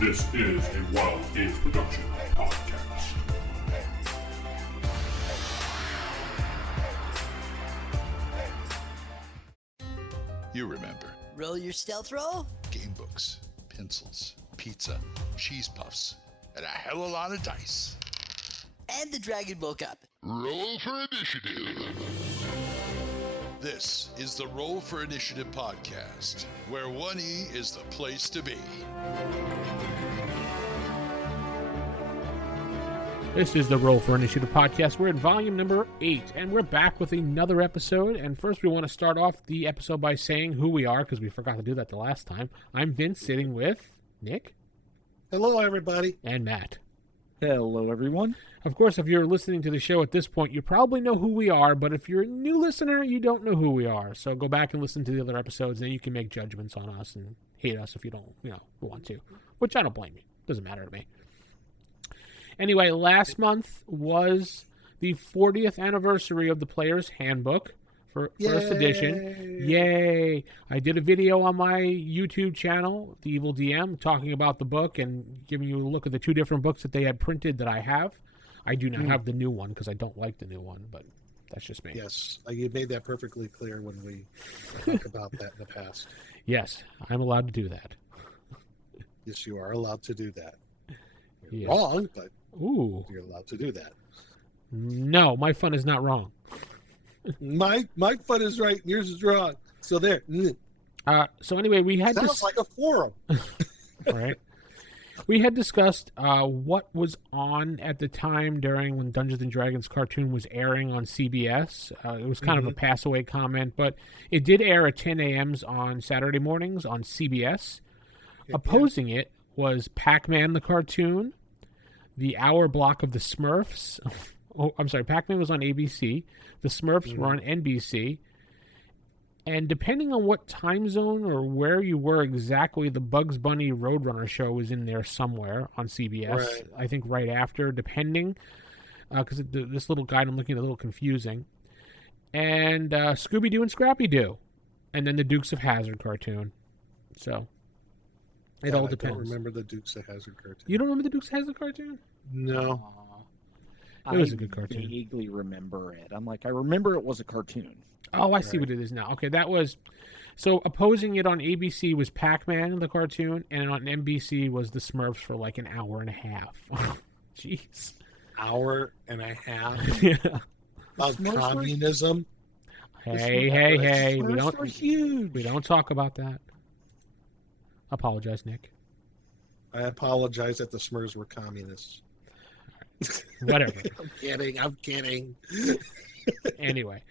This is a Wild Games Production podcast. You remember. Roll your stealth roll? Game books, pencils, pizza, cheese puffs, and a hell of a lot of dice. And the Dragon Ball Cup. Roll for Initiative. This is the Roll for Initiative podcast, where 1E is the place to be. This is the Roll for Initiative podcast. We're at volume number 8, and we're back with another episode. And first, we want to start off the episode by saying who we are, because we forgot to do that the last time. I'm Vince, sitting with Nick. Hello, everybody. And Matt. Hello, everyone. Of course, if you're listening to the show at this point, you probably know who we are, but if you're a new listener, you don't know who we are. So go back and listen to the other episodes, and you can make judgments on us and hate us if you don't, want to. Which I don't blame you. Doesn't matter to me. Anyway, last month was the 40th anniversary of the Player's Handbook for first edition. Yay! I did a video on my YouTube channel, The Evil DM, talking about the book and giving you a look at the two different books that they had printed that I have. I do not have the new one because I don't like the new one, but that's just me. Yes, you made that perfectly clear when we talked about that in the past. Yes, I'm allowed to do that. Yes, you are allowed to do that. You're Yes. wrong, but Ooh. you're allowed to do that. No, my fun is not wrong. My fun is right, yours is wrong. So there. So anyway, we had Sounds like a forum. right? We had discussed what was on at the time during when Dungeons and Dragons cartoon was airing on CBS. It was kind of a pass-away comment, but it did air at 10 a.m. on Saturday mornings on CBS. Opposing it was Pac-Man the cartoon, the hour block of the Smurfs. Oh, I'm sorry, Pac-Man was on ABC. The Smurfs were on NBC. And depending on what time zone or where you were exactly, the Bugs Bunny Roadrunner show was in there somewhere on CBS. Right. I think right after, depending. Because this little guide I'm looking at is a little confusing. And Scooby-Doo and Scrappy-Doo. And then the Dukes of Hazzard cartoon. So, it all depends. I don't remember the Dukes of Hazzard cartoon. You don't remember the Dukes of Hazzard cartoon? No. It was a good cartoon. I vaguely remember it. I'm like, I remember it was a cartoon. Oh, I see what it is now. Okay, that was... So, opposing it on ABC was Pac-Man, the cartoon, and on NBC was the Smurfs for like an hour and a half. Jeez. Hour and a half Yeah. of communism. Hey. We Smurfs were huge. We don't talk about that. Apologize, Nick. I apologize that the Smurfs were communists. Whatever. I'm kidding. Anyway.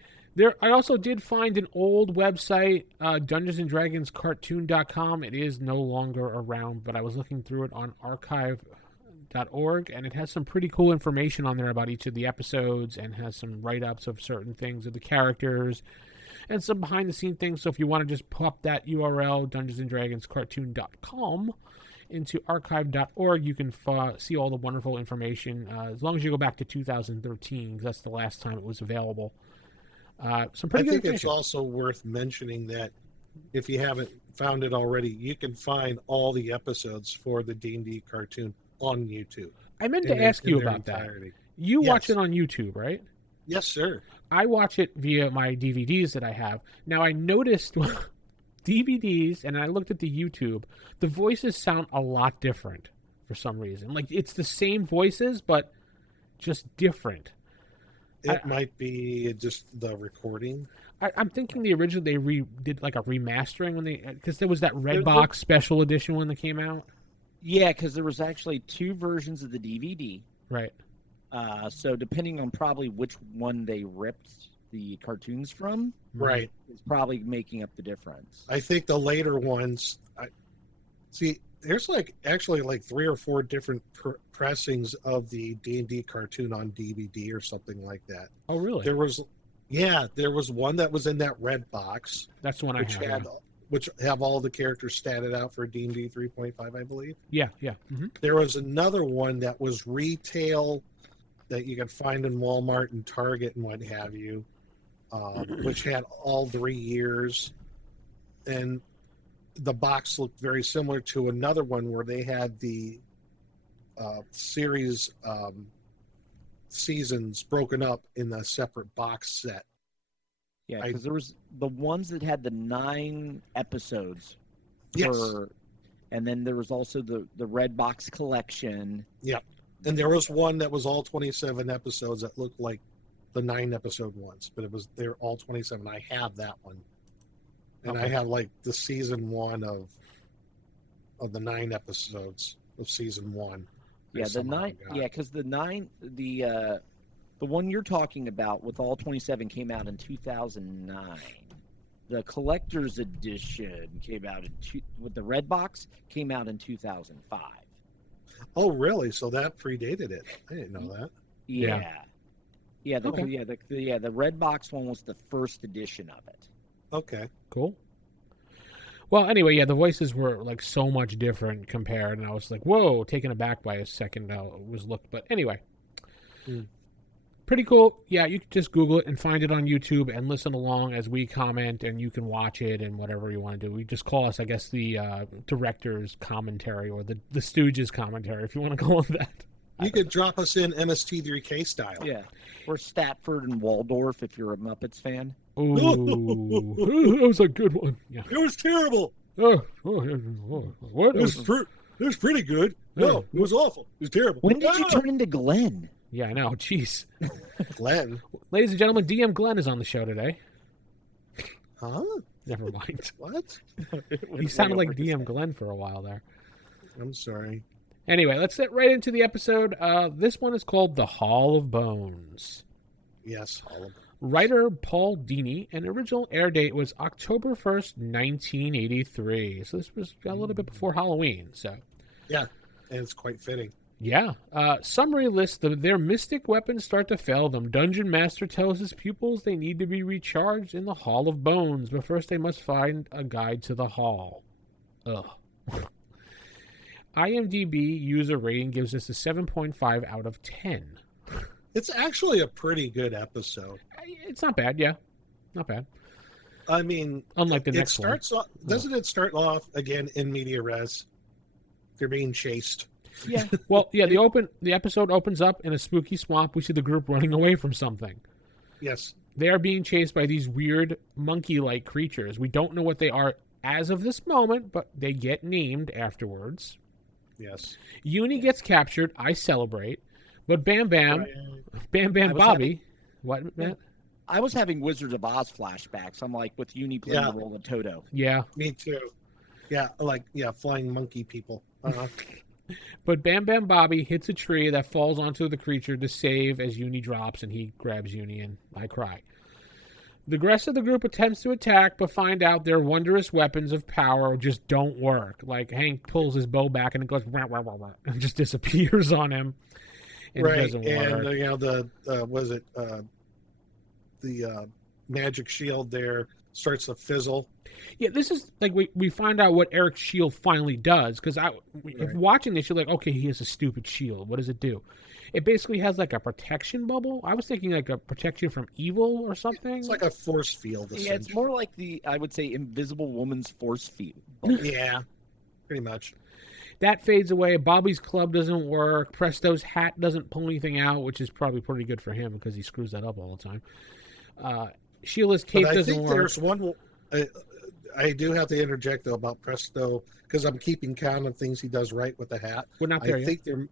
I also did find an old website, Dungeons and Dragons Cartoon.com. It is no longer around, but I was looking through it on archive.org, and it has some pretty cool information on there about each of the episodes and has some write-ups of certain things of the characters and some behind-the-scenes things. So if you want to just pop that URL, Dungeons and Dragons Cartoon.com, into archive.org, you can see all the wonderful information, as long as you go back to 2013, because that's the last time it was available. Some pretty good it's also worth mentioning that if you haven't found it already, you can find all the episodes for the D&D cartoon on YouTube. I meant to ask you about that. You watch it on YouTube, right? Yes, sir. I watch it via my DVDs that I have. Now, I noticed DVDs, and I looked at the YouTube, the voices sound a lot different for some reason. Like, it's the same voices, but just different. It might be just the recording. I'm thinking the original they did like a remastering when because there was that Redbox special edition one that came out. Yeah, because there was actually two versions of the DVD. Right. So depending on probably which one they ripped the cartoons from, Right, is probably making up the difference. I think the later ones. There's actually 3 or 4 different pressings of the D&D cartoon on DVD or something like that. Oh, really? There was one that was in that red box. That's the one I have. Which have all the characters statted out for D&D 3.5, I believe. Yeah. Mm-hmm. There was another one that was retail that you could find in Walmart and Target and what have you, which had all 3 years. And the box looked very similar to another one where they had the series seasons broken up in a separate box set. Yeah, because there was the ones that had the 9 episodes. Yes. And then there was also the Red Box collection. Yep. And there was one that was all 27 episodes that looked like the 9 episode ones, but they're all 27. I have that one. And I have like the season 1 of the 9 episodes of season 1. Yeah, the 9. Yeah, because the 9, the one you're talking about with all 27 came out in 2009. The collector's edition came out with the red box came out in 2005. Oh, really? So that predated it. I didn't know that. Yeah. The red box one was the first edition of it. Okay. Cool. Well, anyway, yeah, the voices were like so much different compared, and I was like, whoa, taken aback by a second was looked. But anyway, pretty cool. Yeah, you can just Google it and find it on YouTube and listen along as we comment, and you can watch it and whatever you want to do. We just call us, I guess, the director's commentary or the Stooges commentary, if you want to call it that. You could drop us in MST3K style. Yeah. Or Statford and Waldorf if you're a Muppets fan. Ooh, that was a good one. Yeah. It was terrible. What? It was pretty good. No, it was awful. It was terrible. When did you turn into Glenn? Yeah, I know. Jeez. Glenn. Ladies and gentlemen, DM Glenn is on the show today. Huh? Never mind. What? He sounded like DM Glenn for a while there. I'm sorry. Anyway, let's get right into the episode. This one is called The Hall of Bones. Yes, Hall of Bones. Writer Paul Dini, and original air date was October 1st, 1983. So this was a little bit before Halloween. So yeah, and it's quite fitting. Yeah. Summary list of their mystic weapons start to fail them. Dungeon Master tells his pupils they need to be recharged in the Hall of Bones, but first they must find a guide to the hall. Ugh. IMDb user rating gives this a 7.5 out of 10. It's actually a pretty good episode. It's not bad, yeah. Not bad. I mean, unlike the next one. Doesn't it start off again in media res? They're being chased. Yeah. Well, yeah, the episode opens up in a spooky swamp. We see the group running away from something. Yes. They are being chased by these weird monkey-like creatures. We don't know what they are as of this moment, but they get named afterwards. Yes. Uni gets captured. I celebrate. But Bam Bam Bobby. What, Matt? I was having Wizards of Oz flashbacks. I'm like with Uni playing the role of Toto. Yeah. Me too. Yeah, flying monkey people. Uh-huh. But Bam Bam Bobby hits a tree that falls onto the creature to save as Uni drops, and he grabs Uni, and I cry. The rest of the group attempts to attack, but find out their wondrous weapons of power just don't work. Like, Hank pulls his bow back, and it goes rah, rah, rah, rah, and just disappears on him. And right, it doesn't work. And the magic shield there starts to fizzle. Yeah, this is like we find out what Eric's shield finally does, because if watching this, you're like, okay, he has a stupid shield. What does it do? It basically has like a protection bubble. I was thinking like a protection from evil or something. It's like a force field. Yeah, it's more like I would say, Invisible Woman's force field. Yeah, pretty much. That fades away. Bobby's club doesn't work. Presto's hat doesn't pull anything out, which is probably pretty good for him because he screws that up all the time. Sheila's cape doesn't work. There's one. I do have to interject though about Presto because I'm keeping count of things he does right with the hat. We're not there I yet. think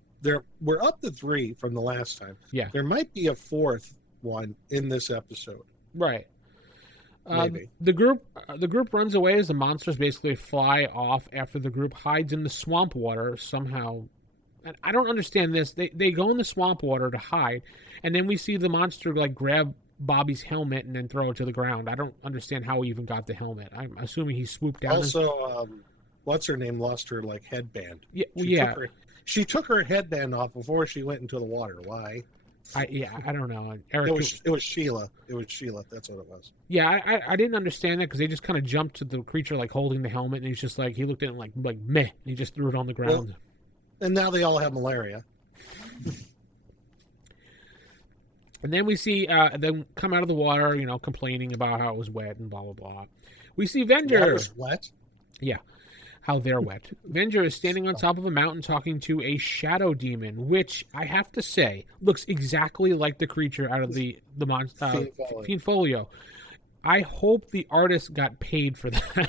we're up to 3 from the last time. Yeah, there might be a 4th one in this episode. Right. Maybe. The group runs away as the monsters basically fly off after the group hides in the swamp water somehow. And I don't understand this. They go in the swamp water to hide, and then we see the monster like grab Bobby's helmet and then throw it to the ground. I don't understand how he even got the helmet. I'm assuming he swooped down. Also, what's her name lost her like headband. Yeah, she took her headband off before she went into the water. Why? I don't know. Eric, it was Sheila. It was Sheila. That's what it was. Yeah, I didn't understand that because they just kind of jumped to the creature like holding the helmet, and he's just like, he looked at it like meh, and he just threw it on the ground. Well, and now they all have malaria. And then we see them come out of the water, complaining about how it was wet and blah blah blah. We see Venger. It was wet. Yeah. how they're wet. Venger is standing on top of a mountain talking to a shadow demon, which I have to say looks exactly like the creature out of the Fiend Folio. I hope the artist got paid for that.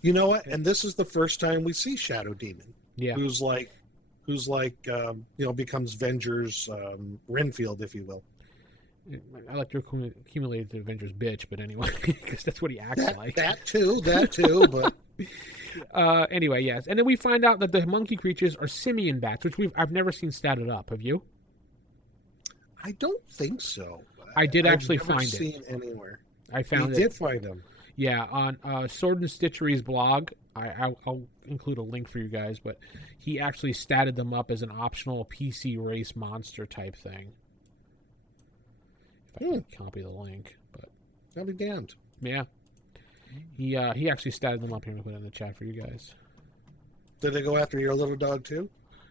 You know what? And this is the first time we see Shadow Demon. Yeah. Who's becomes Venger's Renfield, if you will. I like to accumulate the Avengers bitch, but anyway, because that's what he acts like. That too, but anyway, yes. And then we find out that the monkey creatures are simian bats, which I've never seen statted up. Have you? I don't think so. I did actually I've never find seen anywhere. I found it. You did find them. Yeah, on Sword and Stitchery's blog. I'll include a link for you guys, but he actually statted them up as an optional PC race monster type thing. If I can copy the link, but I'll be damned. Yeah, he actually statted them up here and put it in the chat for you guys. Did they go after your little dog too?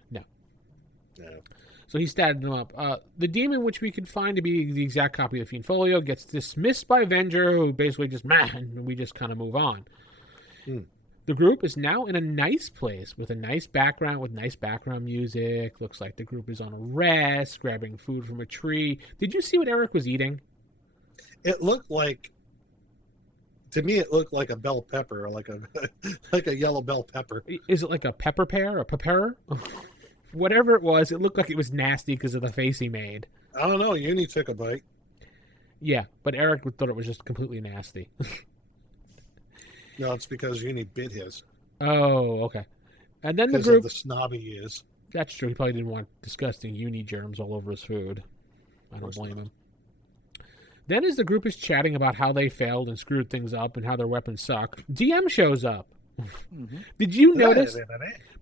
No. No. So he statted them up. The demon, which we could find to be the exact copy of Fiend Folio, gets dismissed by Venger, who basically just, and we just kind of move on. The group is now in a nice place with a nice background, with nice background music. Looks like the group is on a rest, grabbing food from a tree. Did you see what Eric was eating? It looked like, to me, it looked like a bell pepper, like a yellow bell pepper. Is it like a pepper pear, a pepper? Whatever it was, it looked like it was nasty because of the face he made. I don't know. Uni took a bite. Yeah, but Eric thought it was just completely nasty. No, it's because Uni bit his. Oh, okay. And then the because group... of the snobby he is. That's true. He probably didn't want disgusting uni germs all over his food. I don't blame him. Then as the group is chatting about how they failed and screwed things up and how their weapons suck, DM shows up. Mm-hmm. Did you notice?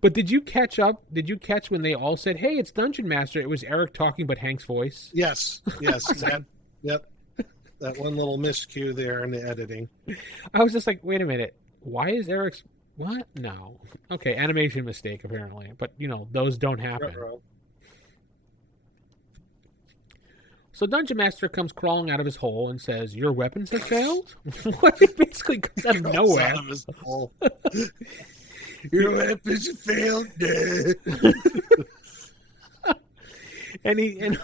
But did you catch up? Did you catch when they all said, "Hey, it's Dungeon Master"? It was Eric talking, but Hank's voice. Yes. Yep. That one little miscue there in the editing. I was just like, wait a minute. Why is Eric's what? No. Okay, animation mistake apparently, but those don't happen. So Dungeon Master comes crawling out of his hole and says, "Your weapons have failed?" What? It basically comes out of nowhere. Out of his hole. Your weapons have failed. and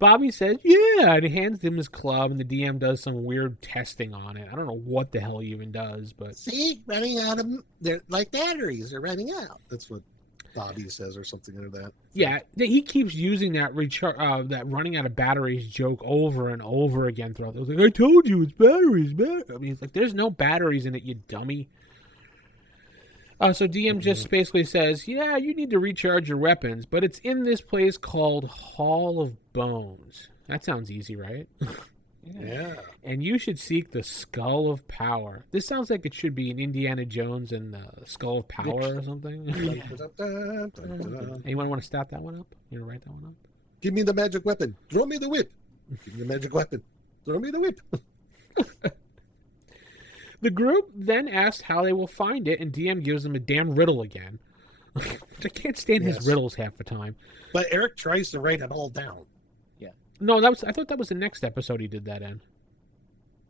Bobby says, "Yeah," and he hands him his club, and the DM does some weird testing on it. I don't know what the hell he even does, but see, running out of they're like batteries. They're running out. That's what Bobby says, or something like that. Yeah, he keeps using that that running out of batteries joke over and over again throughout. Like, I told you it's batteries, man. I mean, it's like there's no batteries in it, you dummy. So DM just basically says, "Yeah, you need to recharge your weapons, but it's in this place called Hall of Bones." That sounds easy, right? Yeah. And you should seek the Skull of Power. This sounds like it should be an Indiana Jones and the Skull of Power or something. Anyone want to stat that one up? You want to write that one up? Give me the magic weapon. Throw me the whip. Give me the magic weapon. Throw me the whip. The group then asks how they will find it, and DM gives them a damn riddle again. I can't stand his riddles half the time. But Eric tries to write it all down. No, I thought that was the next episode he did that in.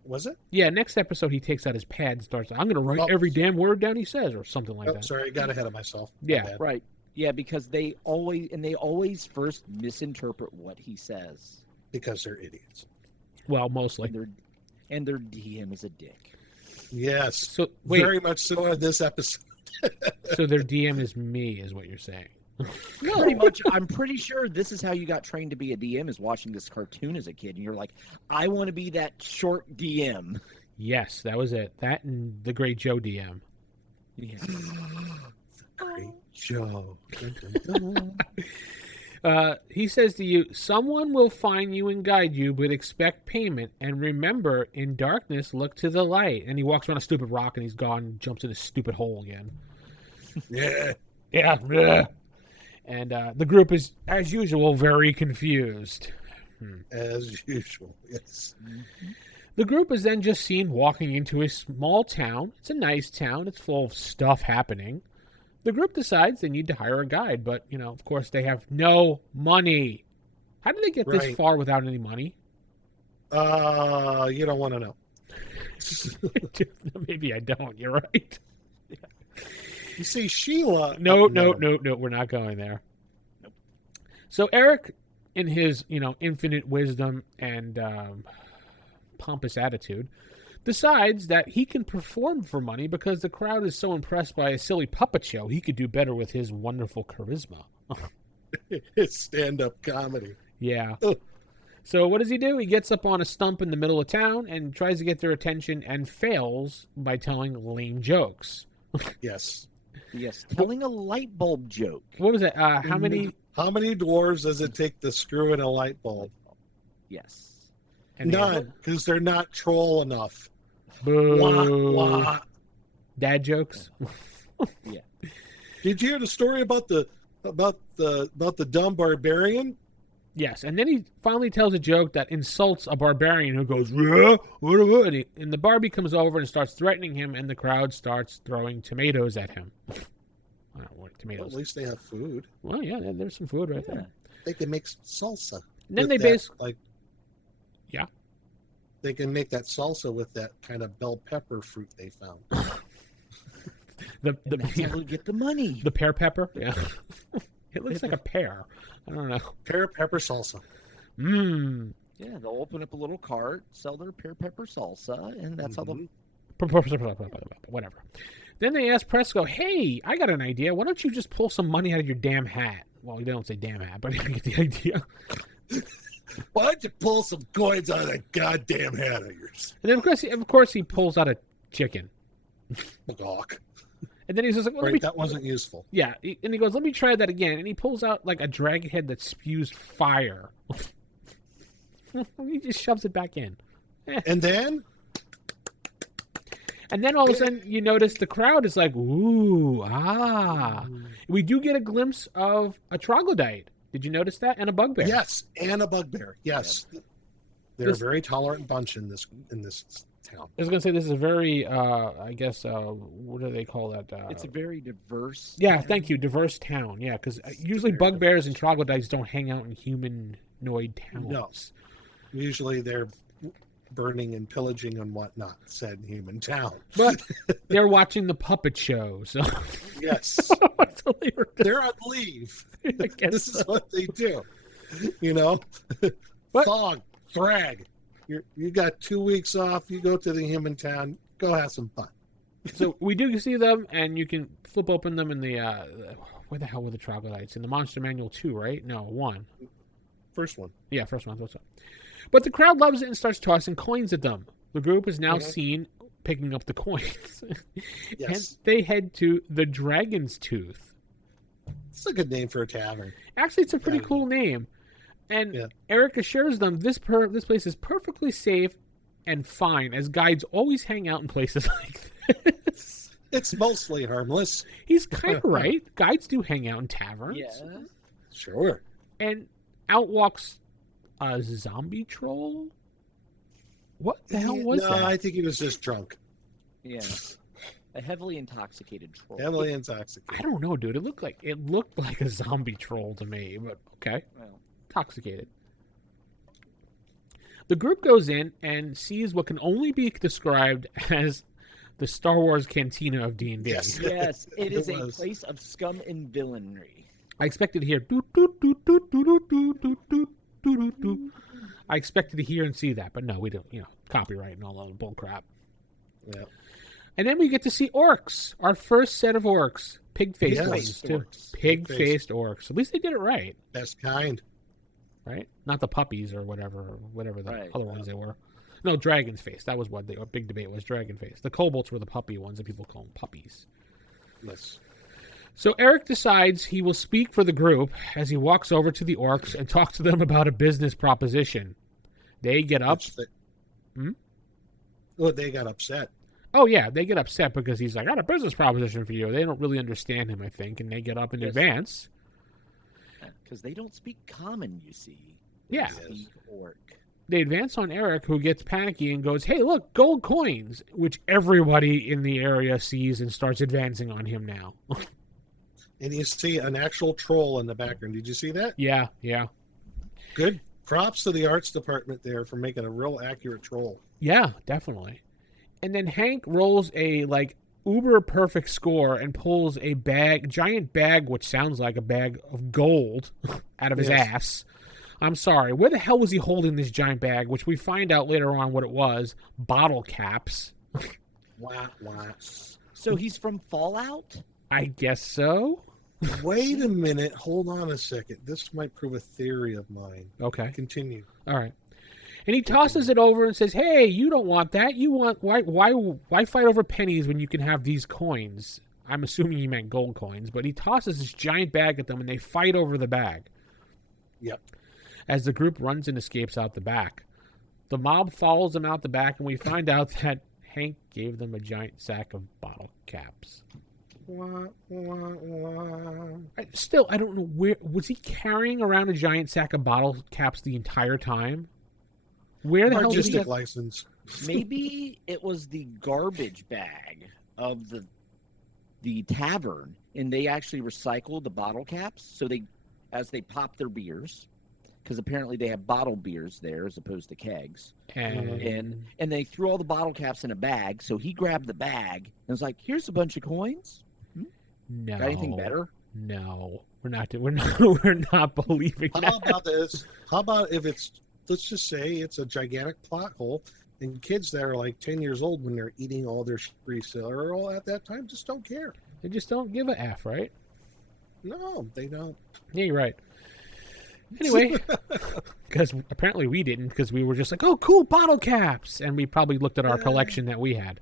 Was it? Yeah, next episode he takes out his pad and starts, "I'm going to write every damn word down he says," or something like that. Sorry, I got ahead of myself. Yeah, right. Yeah, because they always first misinterpret what he says. Because they're idiots. Well, mostly. And their DM is a dick. Yes. So wait, very much so in this episode. So their DM is me, is what you're saying. No, pretty much. I'm pretty sure this is how you got trained to be a DM, is watching this cartoon as a kid, and you're like, I want to be that short DM. Yes, that was it. That and the Great Joe DM. Yeah. The Great Joe. He says to you, "Someone will find you and guide you, but expect payment. And remember, in darkness, look to the light." And he walks around a stupid rock, and he's gone and jumps in a stupid hole again. Yeah. Yeah. And the group is, as usual, very confused. As usual, yes. The group is then just seen walking into a small town. It's a nice town. It's full of stuff happening. The group decides they need to hire a guide, but, of course, they have no money. How did they get this far without any money? You don't want to know. Maybe I don't. You're right. You see, Sheila. No, we're not going there. Nope. So Eric, in his infinite wisdom and pompous attitude, decides that he can perform for money because the crowd is so impressed by a silly puppet show. He could do better with his wonderful charisma. It's stand-up comedy. Yeah. So what does he do? He gets up on a stump in the middle of town and tries to get their attention and fails by telling lame jokes. Yes. Yes, telling a light bulb joke. What was it? How many dwarves does it take to screw in a light bulb? Yes. None, because they're not troll enough. Boo. Wah, wah. Dad jokes. Yeah. Did you hear the story about the dumb barbarian? Yes, and then he finally tells a joke that insults a barbarian who goes, yeah, what? And the Barbie comes over and starts threatening him, and the crowd starts throwing tomatoes at him. I don't know what tomatoes. Well, at least they have food. Well, yeah, there's some food right there. They can make salsa. And then they yeah. They can make that salsa with that kind of bell pepper fruit they found. That's how we get the money. The pear pepper? Yeah. It looks like a pear. I don't know. Pear pepper salsa. Mmm. Yeah, they'll open up a little cart, sell their pear pepper salsa, and that's how they'll... Whatever. Then they ask Presco, hey, I got an idea. Why don't you just pull some money out of your damn hat? Well, they don't say damn hat, but you get the idea. Why don't you pull some coins out of that goddamn hat of yours? And then, of course, he pulls out a chicken. Gawk. And then he says, right, that wasn't useful. Yeah, and he goes, let me try that again. And he pulls out like a dragon head that spews fire. He just shoves it back in. And then all of a sudden, you notice the crowd is like, ooh, ah. We do get a glimpse of a troglodyte. Did you notice that? And a bugbear. Yes, and a bugbear. Yes. Yep. They're a very tolerant bunch in this town. I was going to say this is a very, I guess, what do they call that? It's a very diverse town. Thank you, diverse town. Yeah, because usually bugbears and troglodytes don't hang out in humanoid towns. No. Usually they're burning and pillaging and whatnot, said human town. But they're watching the puppet show, so... Yes. They're on leave. This is what they do. Thog, thrag. You got 2 weeks off. You go to the human town. Go have some fun. So we do see them, and you can flip open them in the... where the hell were the troglodytes? In the Monster Manual 2, right? No, 1. First one. Yeah, first one. What's up? But the crowd loves it and starts tossing coins at them. The group is now seen picking up the coins. Yes. And they head to the Dragon's Tooth. It's a good name for a tavern. Actually, it's a pretty cool name. And Eric assures them this place is perfectly safe and fine, as guides always hang out in places like this. It's mostly harmless. He's kind of right. Guides do hang out in taverns. Yeah. Sure. And out walks a zombie troll? What the hell was that? No, I think he was just drunk. Yeah. A heavily intoxicated troll. Heavily intoxicated. I don't know, dude. It looked like a zombie troll to me, but okay. Well. Intoxicated. The group goes in and sees what can only be described as the Star Wars cantina of D&D. Yes, it is a place of scum and villainy. I expected to hear I expected to hear and see that, but no, we don't. Copyright and all that bull crap. Yeah. And then we get to see orcs. Our first set of orcs, pig-faced ones too. Pig-faced orcs. At least they did it right. Best kind. Right? Not the puppies or whatever the other ones they were. No, dragon's face. That was what the big debate was. Dragon face. The kobolds were the puppy ones, and people call them puppies. Yes. So Eric decides he will speak for the group as he walks over to the orcs and talks to them about a business proposition. They get up. They got upset. Oh, yeah, they get upset because he's like, I got a business proposition for you. They don't really understand him, I think, and they get up in advance. Because they don't speak common, you see. They speak orc. They advance on Eric, who gets panicky and goes, hey, look, gold coins, which everybody in the area sees and starts advancing on him now. And you see an actual troll in the background. Did you see that? Yeah. Good. Props to the arts department there for making a real accurate troll. Yeah, definitely. And then Hank rolls a uber perfect score and pulls a giant bag, which sounds like a bag of gold, out of his ass. I'm sorry. Where the hell was he holding this giant bag, which we find out later on what it was? Bottle caps. Wah, wah. So he's from Fallout? I guess so. Wait a minute. Hold on a second. This might prove a theory of mine. Okay. Continue. All right. And he tosses it over and says, "Hey, you don't want that. You want why fight over pennies when you can have these coins?" I'm assuming he meant gold coins, but he tosses this giant bag at them and they fight over the bag. Yep. As the group runs and escapes out the back. The mob follows them out the back, and we find out that Hank gave them a giant sack of bottle caps. Wah, wah, wah. I don't know where was he carrying around a giant sack of bottle caps the entire time? Where the hell did he Artistic get... license. Maybe it was the garbage bag of the tavern, and they actually recycled the bottle caps. So as they pop their beers, because apparently they have bottled beers there as opposed to kegs, and they threw all the bottle caps in a bag. So he grabbed the bag and was like, "Here's a bunch of coins. No. Got anything better?" No, we're not believing that. How about this? How about if let's just say it's a gigantic plot hole, and kids that are like 10 years old when they're eating all their free cereal at that time just don't care. They just don't give a F, right? No, they don't. Yeah, you're right. Anyway, because apparently we didn't, because we were just like, "Oh, cool, bottle caps," and we probably looked at our collection that we had.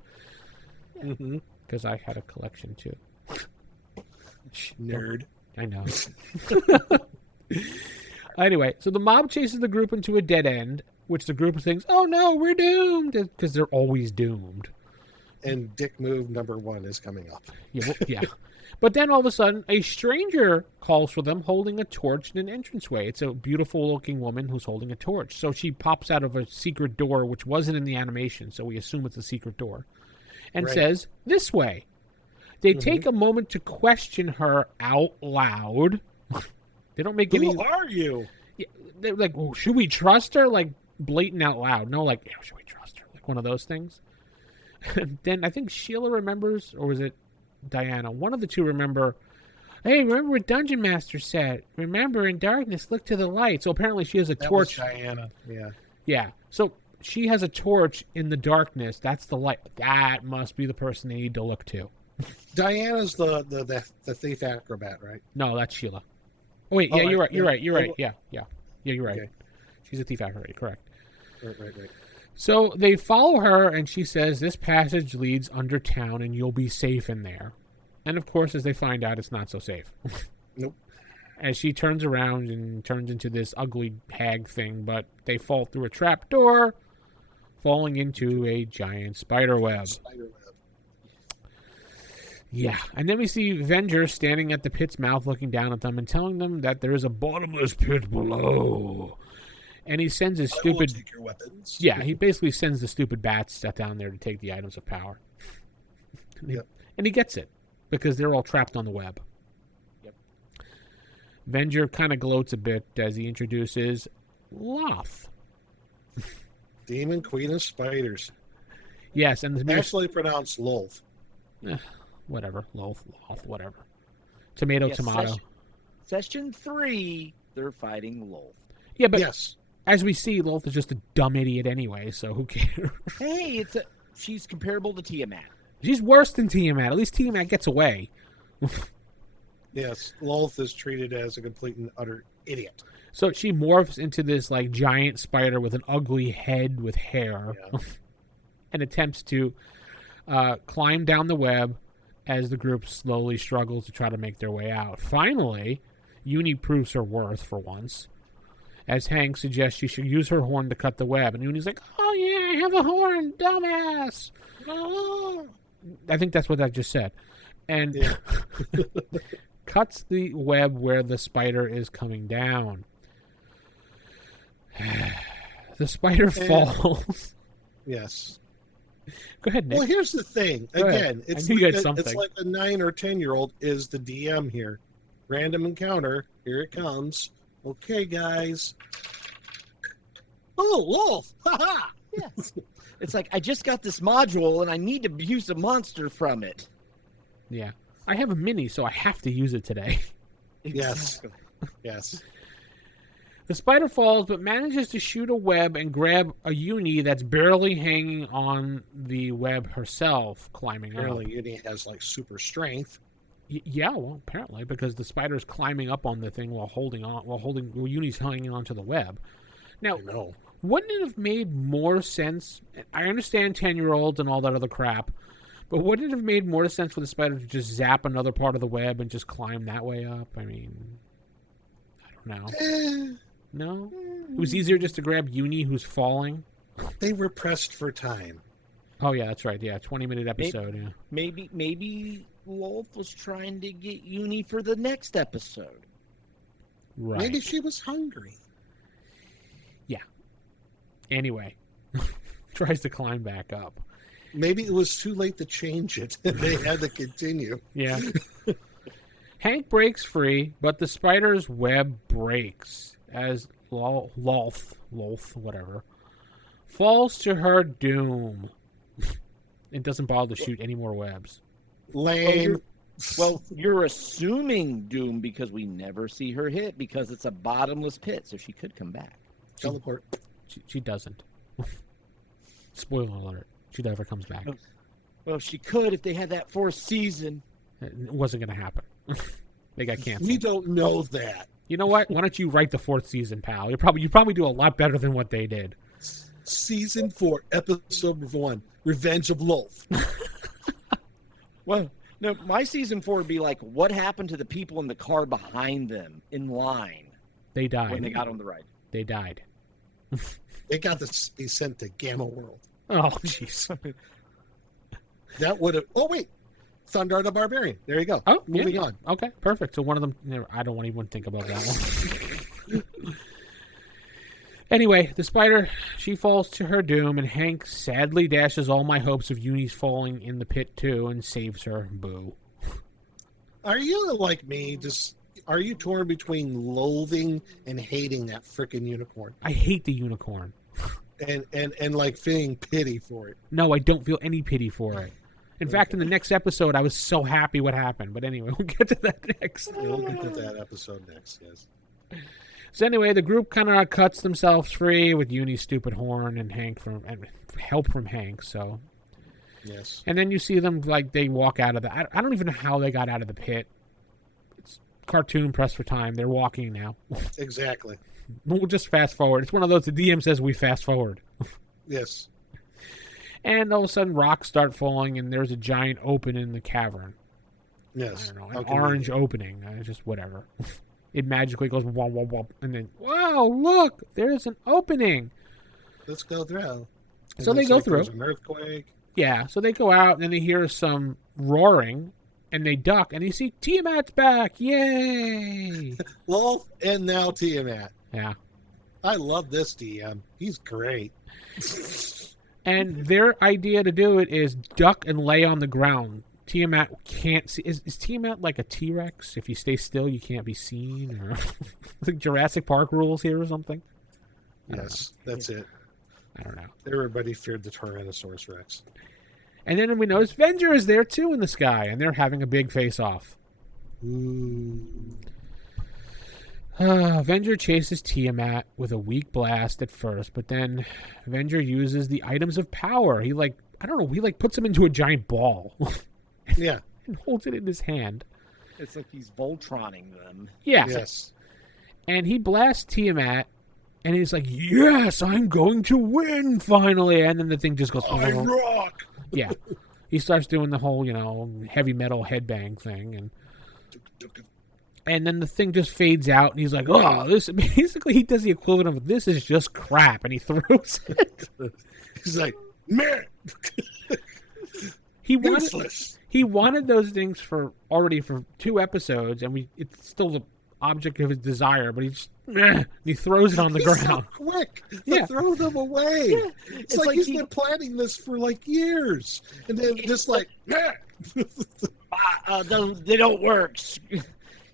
Because I had a collection too. Nerd. I know. Anyway, so the mob chases the group into a dead end, which the group thinks, "Oh no, we're doomed," because they're always doomed. And dick move number 1 is coming up. Yeah. But then all of a sudden, a stranger calls for them holding a torch in an entranceway. It's a beautiful-looking woman who's holding a torch. So she pops out of a secret door, which wasn't in the animation, so we assume it's a secret door, and says, "This way." They take a moment to question her out loud. They don't make any... Who are you? Yeah, they're like, "Oh, should we trust her?" Like, blatant out loud. No, like, "Yeah, should we trust her?" Like one of those things. Then I think Sheila remembers, or was it Diana? One of the two remember, "Hey, remember what Dungeon Master said? Remember, in darkness, look to the light." So apparently she has a torch. Was Diana, yeah. Yeah. So she has a torch in the darkness. That's the light. That must be the person they need to look to. Diana's the thief acrobat, right? No, that's Sheila. Oh, wait, yeah, you're right. You're right. Yeah, you're right. Okay. She's a thief acrobat, correct. Right. So they follow her, and she says, "This passage leads under town, and you'll be safe in there." And, of course, as they find out, it's not so safe. Nope. As she turns around and turns into this ugly hag thing, but they fall through a trap door, falling into a giant spider web. Yeah, and then we see Venger standing at the pit's mouth looking down at them and telling them that there is a bottomless pit below. And he sends his stupid... Take your weapons. Yeah, he basically sends the stupid bats down there to take the items of power. And he gets it, because they're all trapped on the web. Yep. Venger kind of gloats a bit as he introduces Loth. Demon Queen of Spiders. Yes, and Actually pronounced Lolth. Whatever. Loth, whatever. Tomato. Session 3, they're fighting Lolth. Yeah, but yes. As we see, Loth is just a dumb idiot anyway, so who cares? Hey, she's comparable to Tiamat. She's worse than Tiamat. At least Tiamat gets away. Yes, Lolth is treated as a complete and utter idiot. So she morphs into this like giant spider with an ugly head with hair, and attempts to climb down the web as the group slowly struggles to try to make their way out. Finally, Uni proves her worth for once, as Hank suggests she should use her horn to cut the web. And Uni's like, "Oh yeah, I have a horn, dumbass." Oh. I think that's what I just said. And cuts the web where the spider is coming down. The spider falls. Yes. Go ahead, Nick. Well, here's the thing. Again, it's like a 9 or 10-year-old is the DM here. Random encounter. Here it comes. Okay, guys. Oh, Wolf! Ha-ha! Yes. It's like, I just got this module, and I need to use a monster from it. Yeah. I have a mini, so I have to use it today. Exactly. Yes. The spider falls, but manages to shoot a web and grab a uni that's barely hanging on the web herself, climbing Apparently, up. Uni has like super strength. Yeah, well, apparently, because the spider's climbing up on the thing while Uni's hanging onto the web. Now, I know. wouldn't it have made more sense? I understand 10-year-olds and all that other crap, but wouldn't it have made more sense for the spider to just zap another part of the web and just climb that way up? I mean, I don't know. No? It was easier just to grab Uni who's falling? They were pressed for time. Oh, yeah, that's right. Yeah, 20-minute episode, yeah. Maybe Wolf was trying to get Uni for the next episode. Right. Maybe she was hungry. Yeah. Anyway, tries to climb back up. Maybe it was too late to change it, and they had to continue. Yeah. Hank breaks free, but the spider's web breaks as Lolth, whatever, falls to her doom. It doesn't bother to shoot any more webs. Lame. Well, you're assuming doom because we never see her hit because it's a bottomless pit, so she could come back. Teleport. She doesn't. Spoiler alert. She never comes back. Well, she could if they had that fourth season. It wasn't going to happen. They got canceled. We don't know that. You know what? Why don't you write the fourth season, pal? You probably do a lot better than what they did. Season 4, episode 1, Revenge of Lolth. Well, no, my season 4 would be like, what happened to the people in the car behind them in line They died. when they got on the ride? They died. They got to be sent to Gamma World. Oh, jeez. That would have. Oh, wait. Thundar the Barbarian. There you go. Oh, Moving yeah. on. Okay, perfect. So one of them, I don't even think about that one. Anyway, the spider, she falls to her doom, and Hank sadly dashes all my hopes of Uni's falling in the pit too and saves her. Boo. Are you like me? Are you torn between loathing and hating that frickin' unicorn? I hate the unicorn. And like feeling pity for it. No, I don't feel any pity for it. In fact, in the next episode, I was so happy what happened. But anyway, we'll get to that next. We'll get to that episode next, yes. So anyway, the group kind of cuts themselves free with Uni's stupid horn and help from Hank. So, Yes. and then you see them like they walk out of the. I don't even know how they got out of the pit. It's cartoon press for time. They're walking now. Exactly. We'll just fast forward. It's one of those. The DM says we fast forward. Yes. And all of a sudden, rocks start falling, and there's a giant open in the cavern. Yes. I don't know, How an convenient. orange opening. Just whatever. It magically goes womp, womp, womp, and then, wow, look, there's an opening. Let's go through. And So they it's go like through. There's an earthquake. Yeah, so they go out, and then they hear some roaring, and they duck, and you see Tiamat's back. Yay! Lolth and now Tiamat. Yeah. I love this DM. He's great. And their idea to do it is duck and lay on the ground. Tiamat can't see. Is Tiamat like a T-Rex? If you stay still, you can't be seen? Or like Jurassic Park rules here or something? Yes, that's it. I don't know. Everybody feared the Tyrannosaurus Rex. And then we notice Venger is there too in the sky, and they're having a big face-off. Ooh. Venger chases Tiamat with a weak blast at first, but then Venger uses the items of power. He puts him into a giant ball. Yeah. And holds it in his hand. It's like he's Voltroning them. Yeah. Yes. And he blasts Tiamat, and he's like, yes, I'm going to win, finally. And then the thing just goes, I rock. yeah. He starts doing the whole, heavy metal headbang thing. And then the thing just fades out, and he's like, oh, this, basically he does the equivalent of, this is just crap, and he throws it. He's like, man, useless. He wanted those things for 2 episodes, and it's still the object of his desire, but he throws it on the He's ground. so quick to Yeah. throw them away. Yeah. It's like he's been planning this for like years, and then just like, man. They don't work.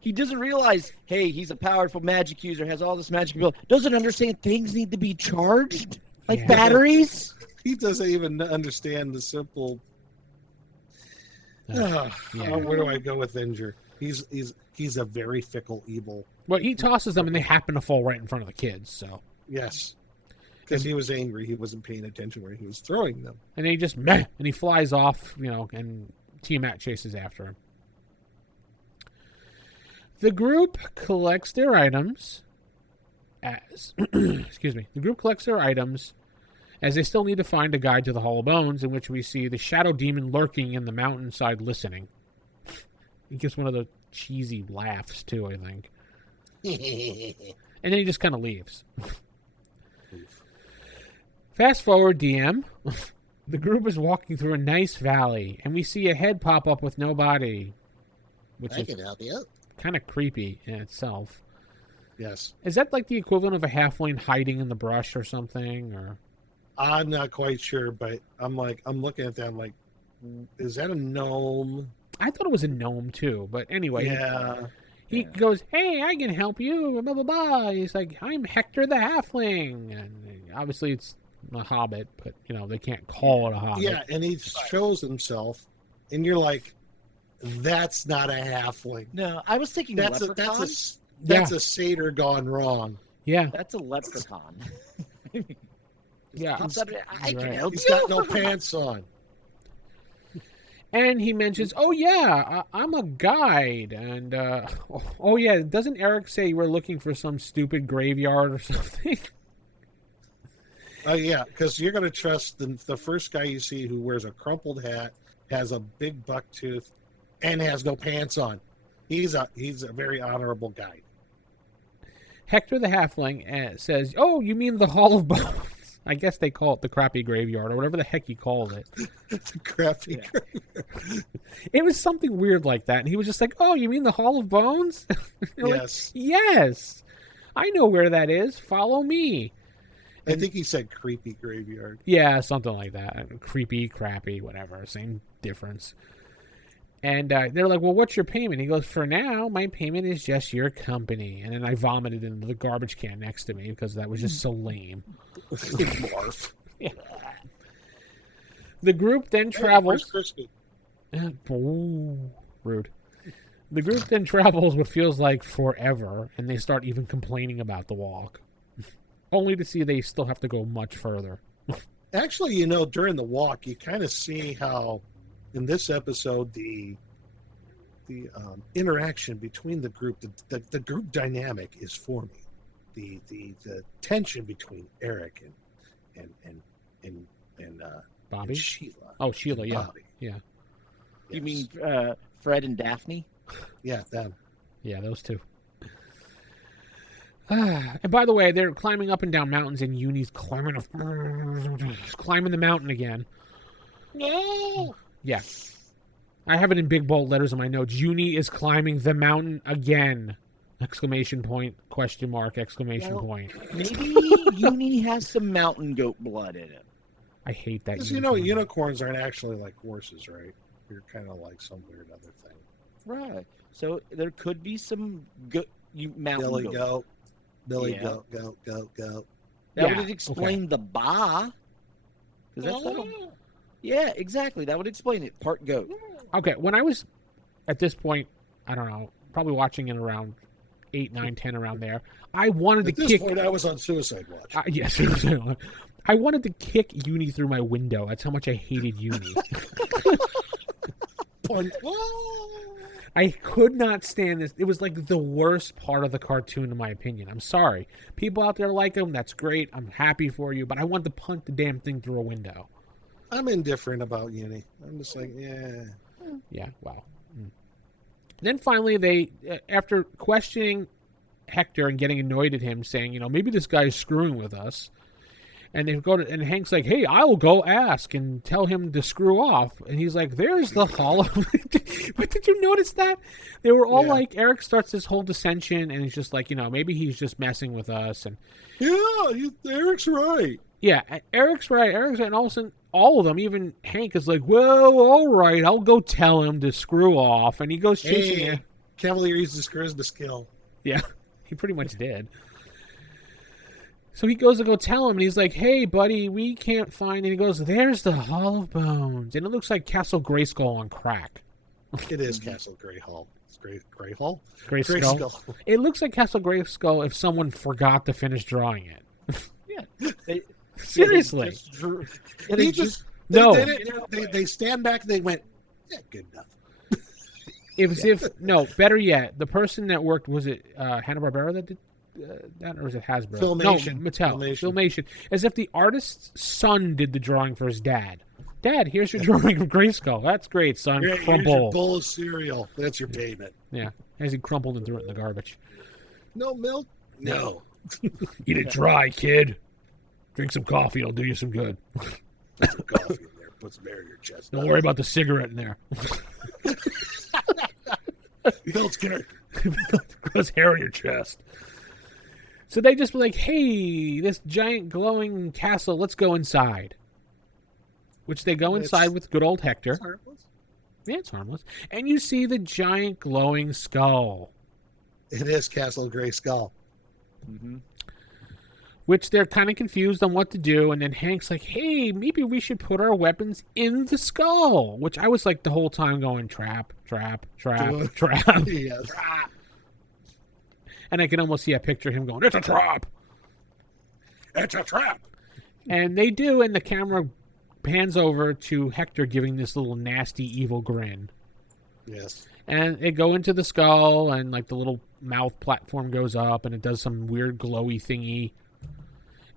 He doesn't realize, hey, he's a powerful magic user, has all this magic ability, doesn't understand things need to be charged. Like Yeah. batteries? He doesn't even understand the simple. Yeah. Where do I go with Venger? He's a very fickle evil. Well, he tosses them, and they happen to fall right in front of the kids. So, Yes, because he was angry. He wasn't paying attention where he was throwing them. and he just meh, and he flies off. And Tiamat chases after him. The group collects their items as excuse me. The group collects their items as they still need to find a guide to the Hall of Bones, in which we see the shadow demon lurking in the mountainside listening. He gives one of the cheesy laughs too, I think. And then he just kind of leaves. Fast forward, DM. The group is walking through a nice valley, and we see a head pop up with no body, which I is can help you. kind of creepy in itself. Yes, Is that like the equivalent of a halfling hiding in the brush or something? Or I'm not quite sure, but I'm looking at that. I'm like, is that a gnome? I thought it was a gnome too, but anyway, Yeah. he goes, "Hey, I can help you." Blah blah blah. He's like, "I'm Hector the Halfling," and obviously it's a hobbit, but they can't call it a hobbit. Yeah, and he shows himself, and you're like, that's not a halfling. No, I was thinking That's leprechaun. that's a satyr gone wrong. Yeah, That's a leprechaun. yeah. I can Right. help He's you. got no pants on. And he mentions, "Oh yeah, I'm a guide." And oh yeah, doesn't Eric say you were looking for some stupid graveyard or something? Oh yeah, because you're gonna trust the first guy you see who wears a crumpled hat, has a big buck tooth, and has no pants on. He's a very honorable guy. Hector the Halfling says, "Oh, you mean the Hall of Bones?" I guess they call it the crappy graveyard or whatever the heck he called it. It's a crappy. It was something weird like that, and he was just like, "Oh, you mean the Hall of Bones?" You're like, Yes, yes, I know where that is. Follow me. I think he said creepy graveyard. Yeah, something like that. Creepy, crappy, whatever. Same difference. And they're like, "Well, what's your payment?" He goes, "For now, my payment is just your company." And then I vomited into the garbage can next to me because that was just so lame. Barf. The group then Where's travels. Crispy? Ooh, rude. The group then travels what feels like forever, and they start even complaining about the walk, only to see they still have to go much further. Actually, during the walk, you kind of see how, in this episode, the interaction between the group, the group dynamic is forming. The tension between Eric and Bobby? and Sheila. Oh, Sheila, and yeah. Bobby. Yeah. You Yes. mean Fred and Daphne? Yeah, them. Yeah, those two. And by the way, they're climbing up and down mountains, and Uni's climbing the mountain again. No. Yeah. I have it in big bold letters in my notes. Uni is climbing the mountain again. Exclamation point, question mark, exclamation Well, point. Maybe Uni has some mountain goat blood in him. I hate that. Because unicorn. unicorns aren't actually like horses, right? You're kind of like some weird other thing. Right. So there could be some mountain Billy goat. goat. Billy Yeah. goat, goat. That Yeah, would explain the ba. 'Cause that's yeah, exactly. That would explain it. Part goat. Okay, when I was at this point, I don't know, probably watching it around 8, 9, 10, around there, I wanted At to this kick. point, I was on suicide watch. Yes, I wanted to kick Uni through my window. That's how much I hated Uni. I could not stand this. It was like the worst part of the cartoon, in my opinion. I'm sorry. People out there like him. That's great. I'm happy for you. But I want to punt the damn thing through a window. I'm indifferent about Uni. I'm just like, yeah. Yeah, wow. Then finally, they, after questioning Hector and getting annoyed at him, saying, maybe this guy is screwing with us. And they go to, and Hank's like, "Hey, I'll go ask and tell him to screw off." And he's like, "There's the Hall of." But did you notice that they were all like, Eric starts this whole dissension, and he's just like, maybe he's just messing with us. And Eric's right. yeah, Eric's right. And all of a sudden, all of them, even Hank, is like, "Well, all right, I'll go tell him to screw off." And he goes chasing him. Cavalier uses charisma skill. Yeah, he pretty much did. So he goes to go tell him, and he's like, "Hey, buddy, we can't find." And he goes, "There's the Hall of Bones," and it looks like Castle Grayskull on crack. It is Castle Greyhall. It's Grey Hall. Grayskull. It looks like Castle Grayskull if someone forgot to finish drawing it. Yeah. Seriously. They just No. They did it. They stand back. They went, yeah, good enough. Better yet, the person that worked, was it Hanna-Barbera that did that, or was it Hasbro? Filmation. No, Mattel. Filmation. As if the artist's son did the drawing for his dad. Dad, here's your drawing of Grayskull. That's great, son. Here's Crumple. your bowl of cereal. That's your payment. Yeah. As he crumpled and threw it in the garbage. No milk? No. Eat it dry, kid. Drink some coffee. It'll do you some good. Put some coffee in there. Put some air in your chest. Don't worry about the cigarette in there. Belt's gonna. Gross hair on your chest. So they just were like, "Hey, this giant glowing castle, let's go inside." Which they go inside with good old Hector. It's harmless. Yeah, it's harmless. And you see the giant glowing skull. It is Castle Grayskull. Mm-hmm. Which they're kind of confused on what to do. And then Hank's like, "Hey, maybe we should put our weapons in the skull." Which I was like the whole time going, trap, trap, trap, trap. Yes. And I can almost see a picture of him going, "It's a trap." It's a trap. And they do, and the camera pans over to Hector giving this little nasty, evil grin. Yes. And they go into the skull, and like the little mouth platform goes up, and it does some weird glowy thingy.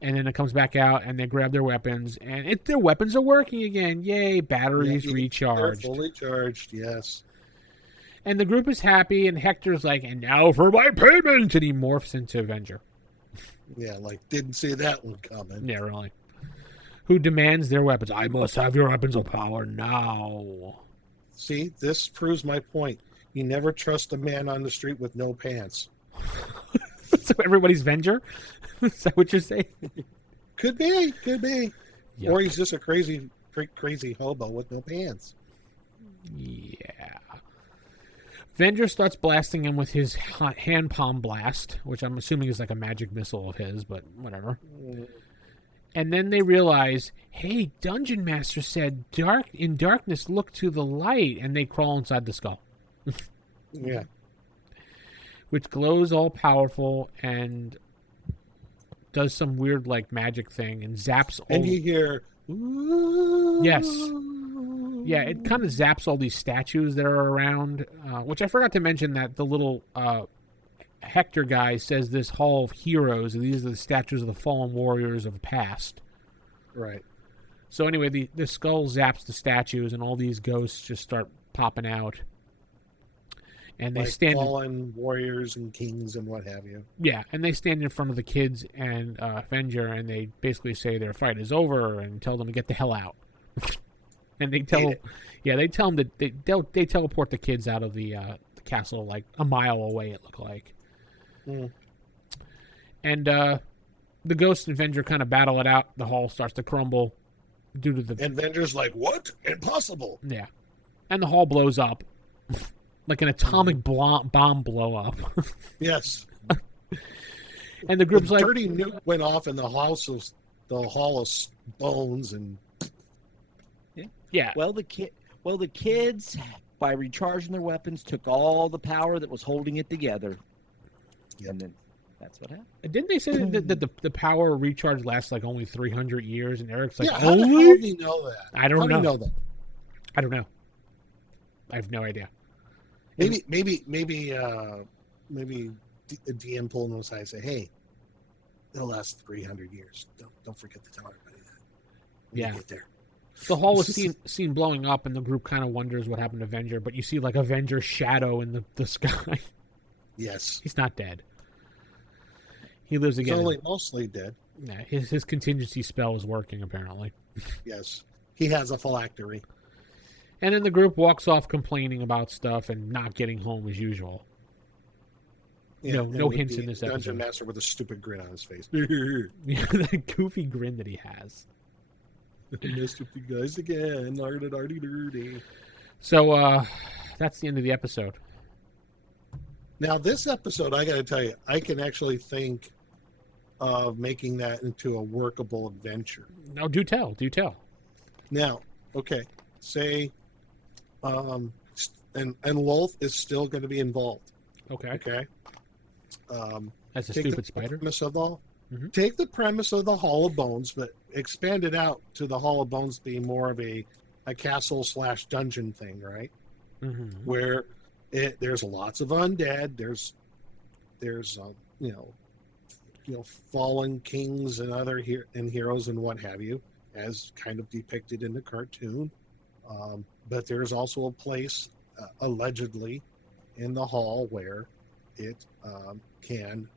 And then it comes back out, and they grab their weapons, and their weapons are working again. Yay, batteries recharged. They're fully charged, yes. And the group is happy, and Hector's like, "And now for my payment!" And he morphs into Avenger. Yeah, like, didn't see that one coming. Yeah, really. Who demands their weapons. "I must have your weapons of power now." See, this proves my point. You never trust a man on the street with no pants. So everybody's Avenger? Is that what you're saying? Could be. Yuck. Or he's just a crazy hobo with no pants. Yeah. Avenger starts blasting him with his hand palm blast, which I'm assuming is like a magic missile of his, but whatever. And then they realize, hey, Dungeon Master said, in darkness, look to the light, and they crawl inside the skull. Yeah. Which glows all powerful and does some weird like magic thing and zaps all. And you hear, ooh. Yes. Yeah, it kind of zaps all these statues that are around, which I forgot to mention that the little Hector guy says this Hall of Heroes, and these are the statues of the fallen warriors of the past. Right. So anyway, the skull zaps the statues, and all these ghosts just start popping out. And they like stand fallen warriors and kings and what have you. Yeah, and they stand in front of the kids and Avenger, and they basically say their fight is over and tell them to get the hell out. And they tell them that they teleport the kids out of the castle like a mile away. It looked like. Mm. And the Ghost and Avenger kind of battle it out. The hall starts to crumble due to the... And Avenger's like, what? Impossible. Yeah. And the hall blows up. Like an atomic bomb blow up. Yes. And the group's like... 30 nuke went off in the Hall of Bones and... Yeah. Well, the kids, by recharging their weapons, took all the power that was holding it together. Yep. And then that's what happened. Didn't they say that the power recharge lasts like only 300 years? And Eric's like, how do you know that? I don't know. How do you know that? I don't know. I have no idea. Maybe a DM pull them aside and say, hey, they'll last 300 years. Don't forget to tell everybody that. When you get there. The hall was seen blowing up, and the group kind of wonders what happened to Avenger, but you see like Avenger's shadow in the sky. Yes. He's not dead. He lives again. He's only mostly dead. Yeah, his contingency spell is working, apparently. Yes. He has a phylactery. And then the group walks off complaining about stuff and not getting home as usual. Yeah, no hints in this Dungeon episode. Master with a stupid grin on his face. Yeah, that goofy grin that he has. I messed with you guys again. Dirty. So that's the end of the episode. Now, this episode, I got to tell you, I can actually thank of making that into a workable adventure. No, do tell. Now, okay, say, and Lolth is still going to be involved. Okay. That's a Take stupid the spider. Premise of the, Mhm. Take the premise of the Hall of Bones, but expand it out to the Hall of Bones being more of a castle/dungeon thing, right? Mm-hmm. Where there's lots of undead. There's fallen kings and other heroes and what have you, as kind of depicted in the cartoon. But there's also a place allegedly in the hall where it can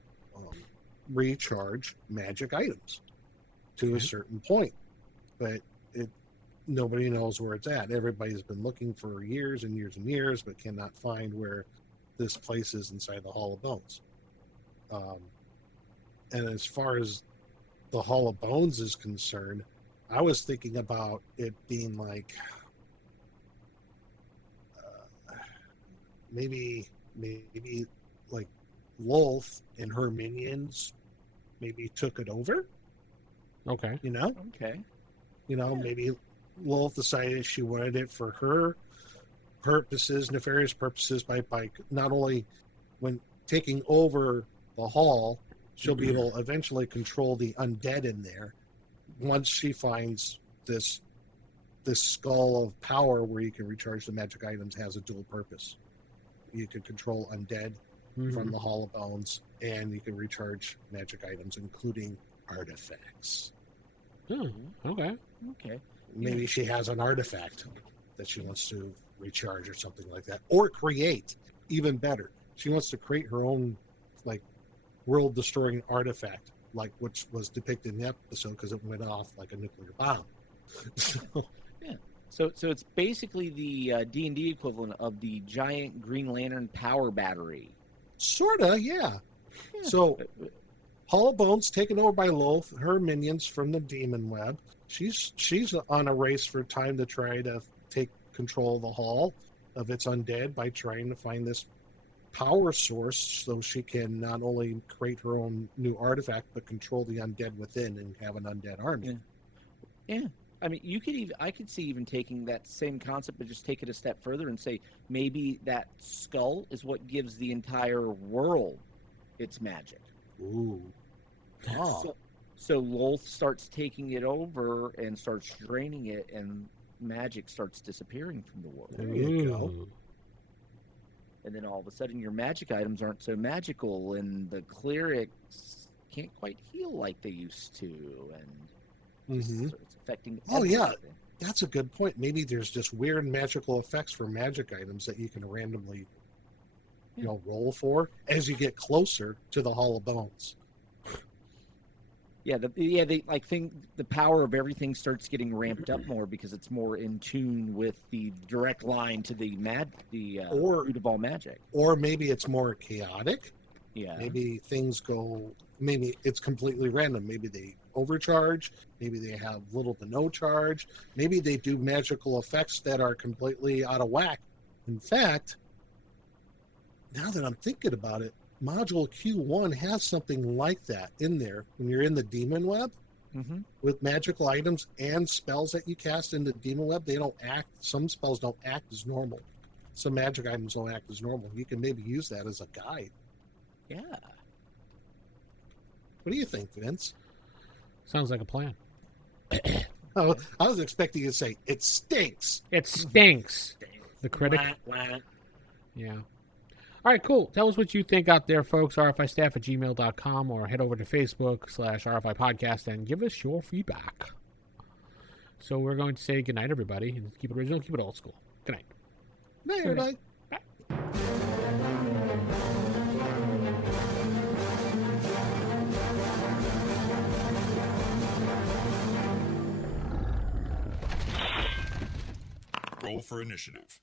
recharge magic items to a certain point, but nobody knows where it's at. Everybody's been looking for years and years and years, but cannot find where this place is inside the Hall of Bones. And as far as the Hall of Bones is concerned, I was thinking about it being like maybe like Lolth and her minions maybe took it over. Okay. Okay. Maybe Lolth decided she wanted it for her purposes, nefarious purposes, by not only when taking over the hall, she'll be able to eventually control the undead in there once she finds this skull of power where you can recharge the magic items. Has a dual purpose. You can control undead from the Hall of Bones, and you can recharge magic items, including artifacts. Okay. Maybe she has an artifact that she wants to recharge or something like that, or create. Even better, she wants to create her own world-destroying artifact, like which was depicted in the episode because it went off like a nuclear bomb. So it's basically the D&D equivalent of the giant Green Lantern power battery. Sorta, yeah. So, Hall of Bones taken over by Lolth, her minions from the Demon Web. She's on a race for time to try to take control of the hall of its undead by trying to find this power source so she can not only create her own new artifact but control the undead within and have an undead army. Yeah. I mean, I could see even taking that same concept, but just take it a step further and say maybe that skull is what gives the entire world its magic. Ooh. So Lolth starts taking it over and starts draining it, and magic starts disappearing from the world. There you go. And then all of a sudden, your magic items aren't so magical, and the clerics can't quite heal like they used to, and so it's affecting. Yeah, that's a good point. Maybe there's just weird magical effects for magic items that you can randomly, roll for as you get closer to the Hall of Bones. The power of everything starts getting ramped up more because it's more in tune with the direct line to the root of all magic. Or maybe it's more chaotic. Yeah. Maybe things go. Maybe it's completely random. Maybe they overcharge. Maybe they have little to no charge. Maybe they do magical effects that are completely out of whack. In fact, now that I'm thinking about it, Module Q1 has something like that in there. When you're in the Demon Web with magical items and spells that you cast in the Demon Web, they don't act. Some spells don't act as normal. Some magic items don't act as normal. You can maybe use that as a guide. Yeah. What do you think, Vince? Sounds like a plan. I was expecting you to say, it stinks. It stinks. The critic. Yeah. All right, cool. Tell us what you think out there, folks. RFIstaff@gmail.com, or head over to Facebook/RFI Podcast and give us your feedback. So we're going to say goodnight, everybody. And keep it original, keep it old school. Good night. Good night, everybody. Bye. Roll for initiative.